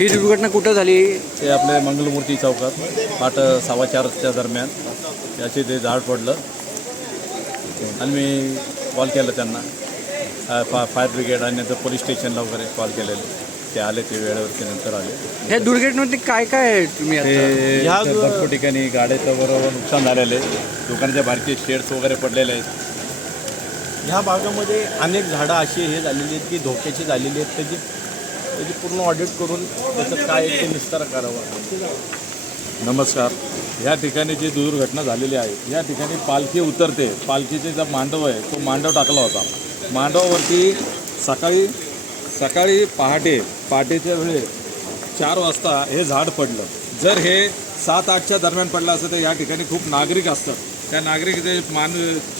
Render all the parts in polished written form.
ही दुर्घटना कुठं झाली? ते आपले मंगलमूर्ती चौकात 8:15च्या दरम्यान याचे ते झाड पडलं आणि मी कॉल केलं त्यांना फायर ब्रिगेड आणि नंतर पोलीस स्टेशनला वगैरे कॉल केलेले. ते आले, ते वेळेवरती नंतर आले. ह्या दुर्घटनेमध्ये काय काय आहे तुम्ही आता? ह्या भरपूर ठिकाणी गाड्याचं बरोबर नुकसान झालेलं आहे. दुकानाच्या बाहेरचे शेड्स वगैरे पडलेले आहेत. ह्या भागामध्ये अनेक झाडं अशी हे झालेली आहेत की धोक्याची झालेली आहेत. त्याची पूर्ण ऑडिट करून त्याचं काय आहे ते निस्तार करावा. नमस्कार. ह्या ठिकाणी जी दुर्घटना झालेली आहे, या ठिकाणी पालखी उतरते. पालखीचे जो मांडव आहे तो मांडव टाकला होता. मांडवावरती सकाळी पहाटेच्या वेळे 4 वाजता हे झाड पडलं. जर हे 7-8च्या दरम्यान पडलं असतं तर या ठिकाणी खूप नागरिक असतात. त्या नागरिकाचे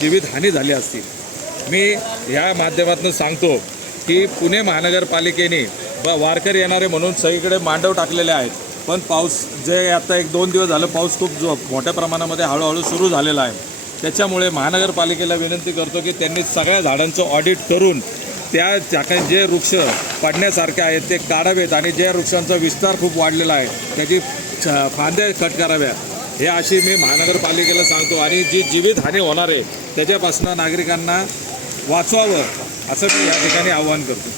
जीवितहानी झाली असती. मी ह्या माध्यमातून सांगतो की पुणे महानगरपालिकेने वारकरी येणारे म्हणून सगळीकडे मांडव टाकलेले आहेत. पण पाऊस जे आता 1-2 दिवस झालं पाऊस खूप मोठ्या प्रमाणामध्ये हळूहळू सुरू झालेला आहे. त्याच्यामुळे महानगरपालिकेला विनंती करतो की त्यांनी सगळ्या झाडांचं ऑडिट करून त्या ठिकाणी जे वृक्ष पडण्यासारखे आहेत ते काढावेत आणि ज्या वृक्षांचा विस्तार खूप वाढलेला आहे त्याची फांद्या कट कराव्या, हे अशी मी महानगरपालिकेला सांगतो. आणि जी जीवितहानी होणार आहे त्याच्यापासून नागरिकांना वाचवावं असं मी या ठिकाणी आवाहन करतो.